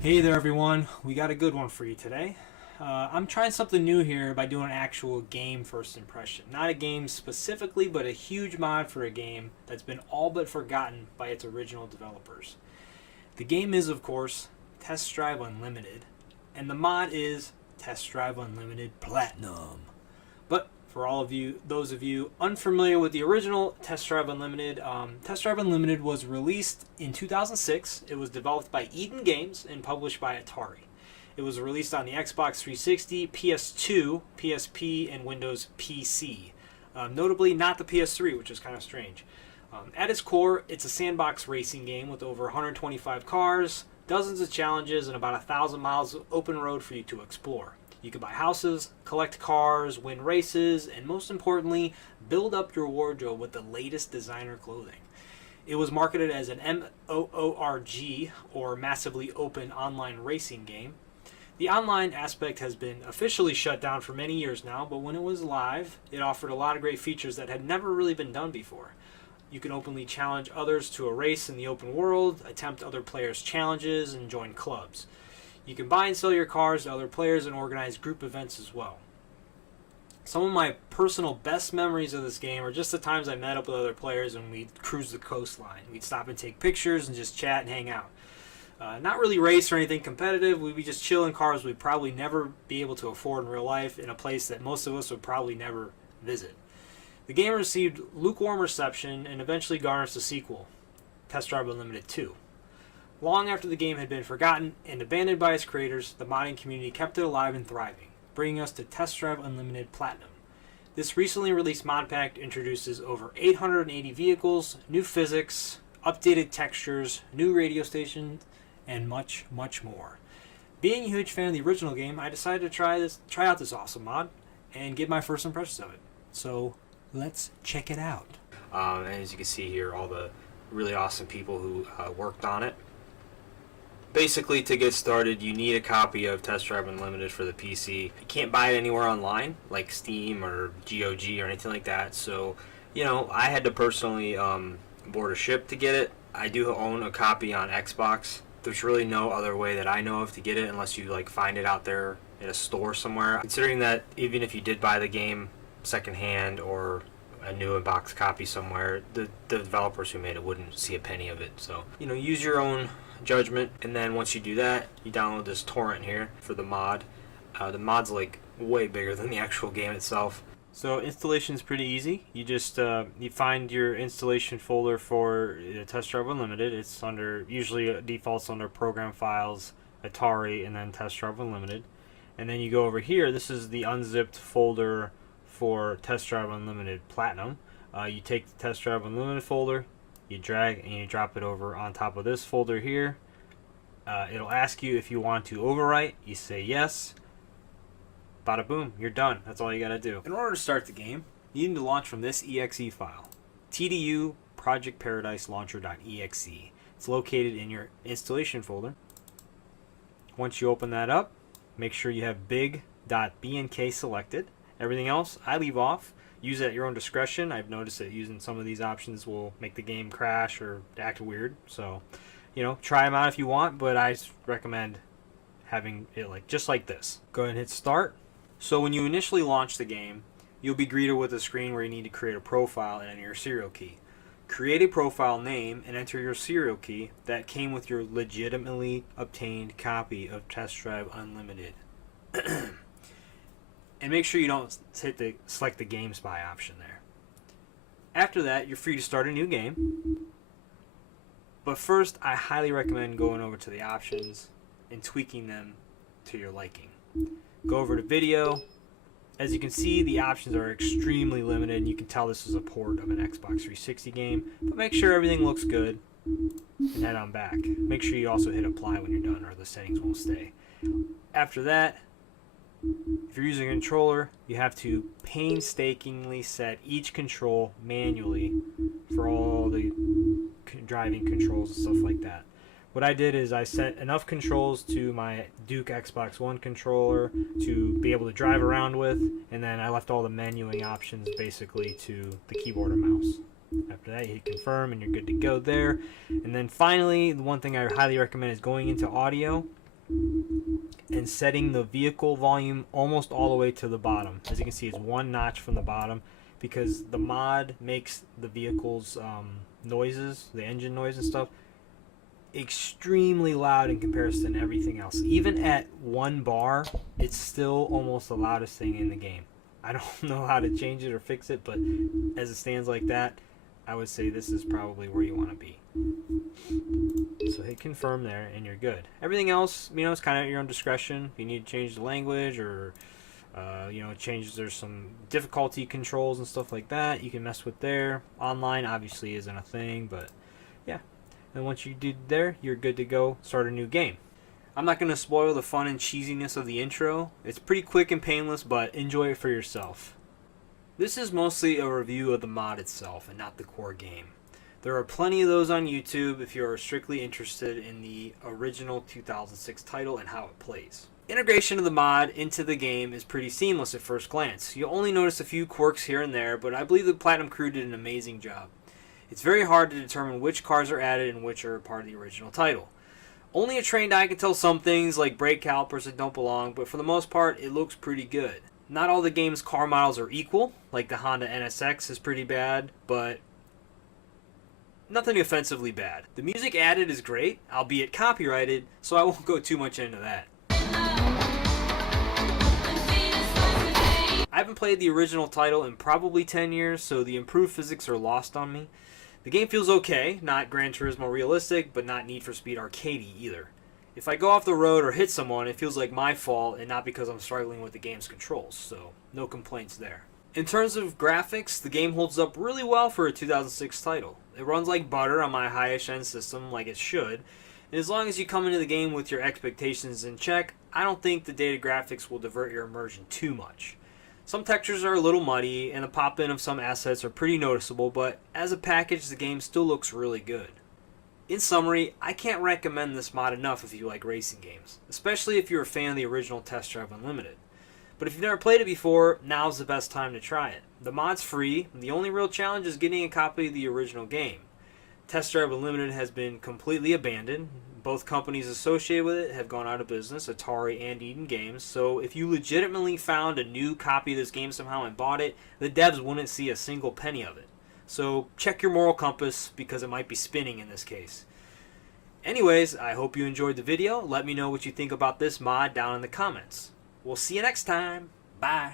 Hey there everyone, we got a good one for you today. I'm trying something new here by doing an actual game first impression. Not a game specifically, but a huge mod for a game that's been all but forgotten by its original developers. The game is, of course, Test Drive Unlimited, and the mod is Test Drive Unlimited Platinum. But for all of you, those of you unfamiliar with the original Test Drive Unlimited, Test Drive Unlimited was released in 2006. It was developed by Eden Games and published by Atari. It was released on the Xbox 360, PS2, PSP, and Windows PC. Notably, not the PS3, which is kind of strange. At its core, it's a sandbox racing game with over 125 cars, dozens of challenges, and about 1,000 miles of open road for you to explore. You can buy houses, collect cars, win races, and most importantly, build up your wardrobe with the latest designer clothing. It was marketed as an MOORG, or Massively Open Online Racing Game. The online aspect has been officially shut down for many years now, but when it was live, it offered a lot of great features that had never really been done before. You can openly challenge others to a race in the open world, attempt other players' challenges, and join clubs. You can buy and sell your cars to other players and organize group events as well. Some of my personal best memories of this game are just the times I met up with other players and we'd cruise the coastline. We'd stop and take pictures and just chat and hang out. Not really race or anything competitive. We'd just chill in cars we'd probably never be able to afford in real life in a place that most of us would probably never visit. The game received lukewarm reception and eventually garnered a sequel, Test Drive Unlimited 2. Long after the game had been forgotten and abandoned by its creators, the modding community kept it alive and thriving, bringing us to Test Drive Unlimited Platinum. This recently released mod pack introduces over 880 vehicles, new physics, updated textures, new radio stations, and much, much more. Being a huge fan of the original game, I decided to try out this awesome mod and give my first impressions of it. So let's check it out. And as you can see here, all the really awesome people who worked on it. Basically, to get started, you need a copy of Test Drive Unlimited for the PC. You can't buy it anywhere online, like Steam or GOG or anything like that. So, I had to personally board a ship to get it. I do own a copy on Xbox. There's really no other way that I know of to get it unless you find it out there in a store somewhere. Considering that even if you did buy the game secondhand or a new in-box copy somewhere, the developers who made it wouldn't see a penny of it. So, use your own judgment, and then once you do that, you download this torrent here for the mod. The mod's way bigger than the actual game itself. So installation is pretty easy. You just you find your installation folder for Test Drive Unlimited. It's usually defaults under Program Files, Atari, and then Test Drive Unlimited. And then you go over here. This is the unzipped folder for Test Drive Unlimited Platinum. You take the Test Drive Unlimited folder, you drag and you drop it over on top of this folder here. It'll ask you if you want to overwrite. You say yes. Bada boom, you're done. That's all you gotta do. In order to start the game, you need to launch from this exe file, TDU Project Paradise Launcher.exe. It's located in your installation folder. Once you open that up, make sure you have big.bnk selected. Everything else I leave off. Use it at your own discretion. I've noticed that using some of these options will make the game crash or act weird. So, try them out if you want, but I recommend having it just like this. Go ahead and hit start. So when you initially launch the game, you'll be greeted with a screen where you need to create a profile and enter your serial key. Create a profile name and enter your serial key that came with your legitimately obtained copy of Test Drive Unlimited. And make sure you don't select the Game Spy option there. After that, you're free to start a new game. But first, I highly recommend going over to the options and tweaking them to your liking. Go over to video. As you can see, the options are extremely limited. You can tell this is a port of an Xbox 360 game. But make sure everything looks good and head on back. Make sure you also hit apply when you're done or the settings won't stay. After that, if you're using a controller, you have to painstakingly set each control manually for all the driving controls and stuff like that. What I did is I set enough controls to my Duke Xbox One controller to be able to drive around with, and then I left all the menuing options basically to the keyboard or mouse. After that, you hit confirm and you're good to go there. And then finally, the one thing I highly recommend is going into audio and setting the vehicle volume almost all the way to the bottom. As you can see, it's one notch from the bottom because the mod makes the vehicle's noises, the engine noise and stuff, extremely loud in comparison to everything else. Even at 1 bar, it's still almost the loudest thing in the game. I don't know how to change it or fix it, but as it stands like that, I would say this is probably where you want to be. So hit confirm there and you're good. Everything else, it's kind of at your own discretion. If you need to change the language or there's some difficulty controls and stuff like that you can mess with there. Online obviously isn't a thing, but yeah. And once you do there, you're good to go start a new game. I'm not going to spoil the fun and cheesiness of the intro. It's pretty quick and painless, but enjoy it for yourself. This is mostly a review of the mod itself and not the core game. There are plenty of those on YouTube if you are strictly interested in the original 2006 title and how it plays. Integration of the mod into the game is pretty seamless at first glance. You'll only notice a few quirks here and there, but I believe the Platinum crew did an amazing job. It's very hard to determine which cars are added and which are part of the original title. Only a trained eye can tell some things like brake calipers that don't belong, but for the most part it looks pretty good. Not all the game's car models are equal, like the Honda NSX is pretty bad, but nothing offensively bad. The music added is great, albeit copyrighted, so I won't go too much into that. I haven't played the original title in probably 10 years, so the improved physics are lost on me. The game feels okay, not Gran Turismo realistic, but not Need for Speed arcadey either. If I go off the road or hit someone, it feels like my fault and not because I'm struggling with the game's controls, so no complaints there. In terms of graphics, the game holds up really well for a 2006 title. It runs like butter on my high-ish end system like it should, and as long as you come into the game with your expectations in check, I don't think the dated graphics will divert your immersion too much. Some textures are a little muddy, and the pop-in of some assets are pretty noticeable, but as a package, the game still looks really good. In summary, I can't recommend this mod enough if you like racing games, especially if you're a fan of the original Test Drive Unlimited. But if you've never played it before, now's the best time to try it. The mod's free, and the only real challenge is getting a copy of the original game. Test Drive Unlimited has been completely abandoned. Both companies associated with it have gone out of business, Atari and Eden Games, so if you legitimately found a new copy of this game somehow and bought it, the devs wouldn't see a single penny of it. So check your moral compass because it might be spinning in this case. Anyways, I hope you enjoyed the video. Let me know what you think about this mod down in the comments. We'll see you next time. Bye.